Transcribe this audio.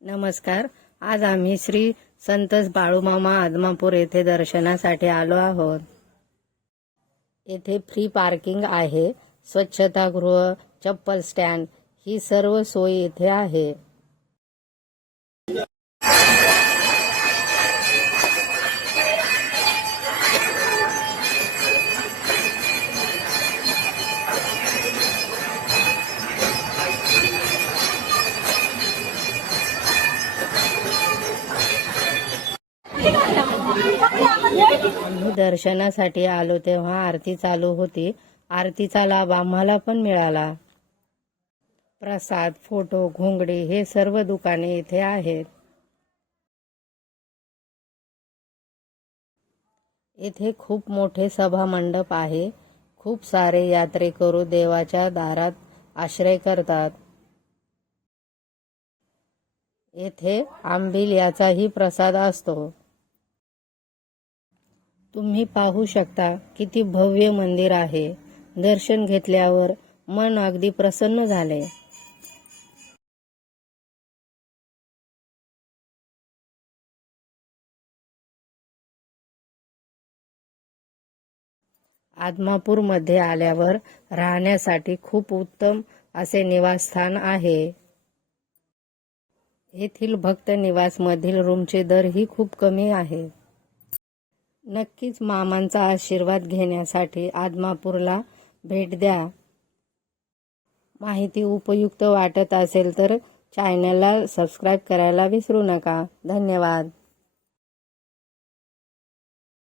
नमस्कार. आज आम्ही श्री संतस बाळूमामा आदमापूर येथे दर्शनासाठी आलो आहोत. येथे फ्री पार्किंग आहे. स्वच्छतागृह चप्पल स्टँड ही सर्व सोय येथे आहे. दर्शनासाठी आलो तेव्हा आरती चालू होती. आरतीचा लाभ आम्हाला पण मिळाला. प्रसाद फोटो घोंगडी हे सर्व दुकाने इथे आहेत. येथे खूप मोठे सभा मंडप आहे. खूप सारे यात्रेकरू देवाच्या दारात आश्रय करतात. येथे आंबील याचाही प्रसाद असतो. तुम्ही पाहू शकता किती भव्य मंदिर आहे. दर्शन घेतल्यावर मन अगदी प्रसन्न झाले. आदमापूरमध्ये आल्यावर राहण्यासाठी खूप उत्तम असे निवासस्थान आहे. येथील भक्त निवासमधील रूमचे दरही खूप कमी आहे. नक्कीच मामांचा आशीर्वाद घेण्यासाठी आदमापूरला भेट द्या. माहिती उपयुक्त वाटत असेल तर चॅनलला सबस्क्राईब करायला विसरू नका. धन्यवाद.